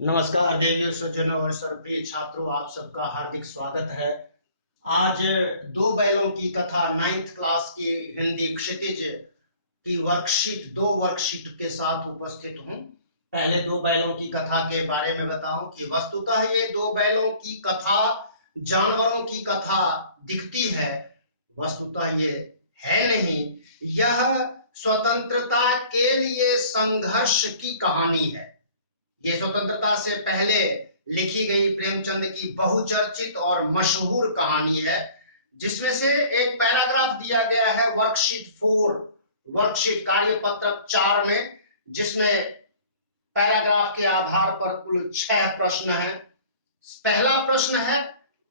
नमस्कार देवियों सज्जनों और सर्वप्रिय छात्रों, आप सबका हार्दिक स्वागत है। आज दो बैलों की कथा 9th क्लास की हिंदी क्षितिज की वर्कशीट दो वर्कशीट के साथ उपस्थित हूँ। पहले दो बैलों की कथा के बारे में बताऊं कि वस्तुतः ये दो बैलों की कथा जानवरों की कथा दिखती है, वस्तुतः ये है नहीं। यह स्वतंत्रता के लिए संघर्ष की कहानी है। ये स्वतंत्रता से पहले लिखी गई प्रेमचंद की बहुचर्चित और मशहूर कहानी है, जिसमें से एक पैराग्राफ दिया गया है वर्कशीट 4, वर्कशीट कार्यपत्रक 4 में, जिसमें पैराग्राफ के आधार पर कुल 6 प्रश्न हैं। पहला प्रश्न है,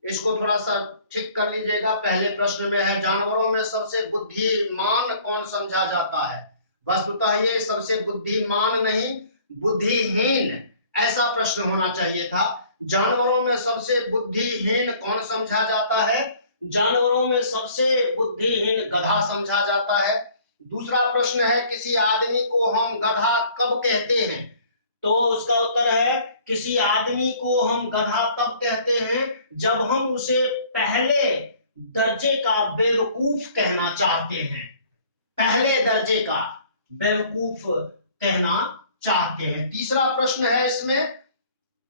इसको थोड़ा सा ठीक कर लीजिएगा। पहले प्रश्न में है, जानवरों में सबसे बुद्धिमान कौन समझा जाता है? वस्तुतः ये सबसे बुद्धिमान नहीं, बुद्धिहीन ऐसा प्रश्न होना चाहिए था। जानवरों में सबसे बुद्धिहीन कौन समझा जाता है? जानवरों में सबसे बुद्धिहीन गधा समझा जाता है। दूसरा प्रश्न है, किसी आदमी को हम गधा कब कहते हैं? तो उसका उत्तर है, किसी आदमी को हम गधा तब कहते हैं जब हम उसे पहले दर्जे का बेवकूफ कहना चाहते हैं। पहले दर्जे का बेवकूफ कहना चाहते हैं। तीसरा प्रश्न है इसमें,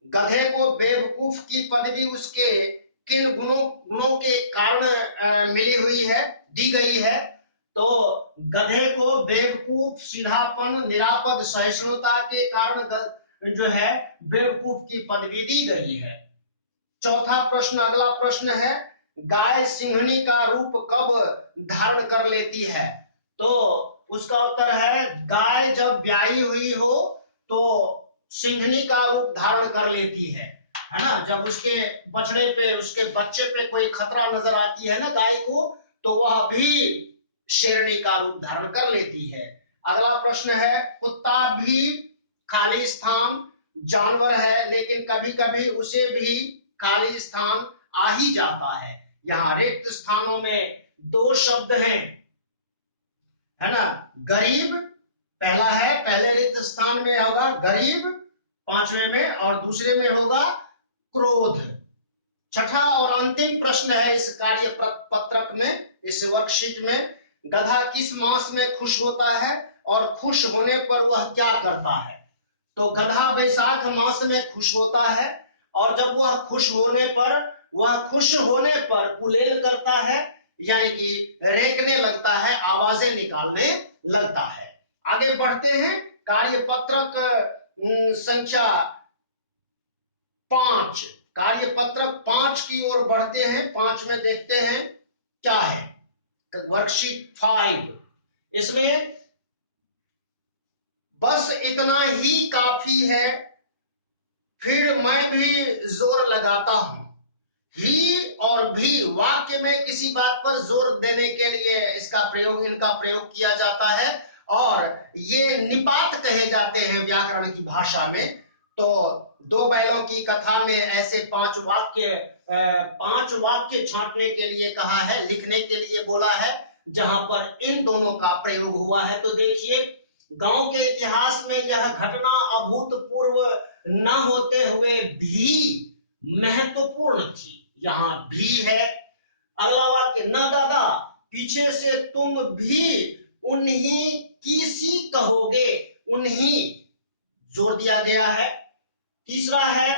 गधे को बेवकूफ की पदवी उसके किन गुणों के कारण मिली हुई है, दी गई है? तो गधे को बेवकूफ, सीधापन, निरापद, सहिष्णुता के कारण जो है बेवकूफ की पदवी दी गई है। चौथा प्रश्न, अगला प्रश्न है, गाय सिंहनी का रूप कब धारण कर लेती है? तो उसका उत्तर है, गाय जब ब्याही हुई हो तो सिंहनी का रूप धारण कर लेती है ना। जब उसके बछड़े पे, उसके बच्चे पे कोई खतरा नजर आती है ना गाय को, तो वह भी शेरनी का रूप धारण कर लेती है। अगला प्रश्न है, कुत्ता भी खाली स्थान जानवर है, लेकिन कभी कभी उसे भी खाली स्थान आ ही जाता है। यहाँ रिक्त स्थानों में दो शब्द हैं, है ना। गरीब पहला है, पहले रिक्त स्थान में होगा गरीब, पांचवें में, और दूसरे में होगा क्रोध। छठा और अंतिम प्रश्न है इस कार्य पत्रक में, इस वर्कशीट में, गधा किस मास में खुश होता है और खुश होने पर वह क्या करता है? तो गधा वैशाख मास में खुश होता है, और जब वह खुश होने पर कुलेल करता है, यानी कि रेंकने लगता है, आवाजें निकालने लगता है। आगे बढ़ते हैं, कार्यपत्रक संख्या 5, कार्यपत्रक 5 की ओर बढ़ते हैं। 5 में देखते हैं क्या है, वर्कशीट 5। इसमें बस इतना ही काफी है, फिर मैं भी जोर लगाता हूं। ही और भी वाक्य में किसी बात पर जोर देने के लिए इनका प्रयोग किया जाता है, और ये निपात कहे जाते हैं व्याकरण की भाषा में। तो दो बैलों की कथा में ऐसे 5 वाक्य छांटने के लिए कहा है, लिखने के लिए बोला है, जहां पर इन दोनों का प्रयोग हुआ है। तो देखिए, गांव के इतिहास में यह घटना अभूतपूर्व न होते हुए भी महत्वपूर्ण थी। यहां भी है। अगला वाक्य, न दादा पीछे से तुम भी उन्हीं की सी कहोगे, उन्हीं जोर दिया गया है। तीसरा है,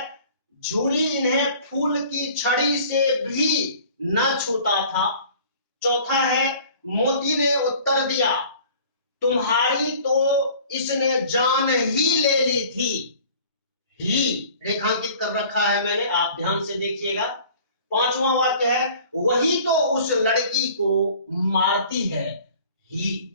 झूरी इन्हें फूल की छड़ी से भी न छूता था। चौथा है, मोती ने उत्तर दिया, तुम्हारी तो इसने जान ही ले ली थी। ही रेखांकित कर रखा है मैंने, आप ध्यान से देखिएगा। पांचवा वाक्य है, वही तो उस लड़की को मारती है। ही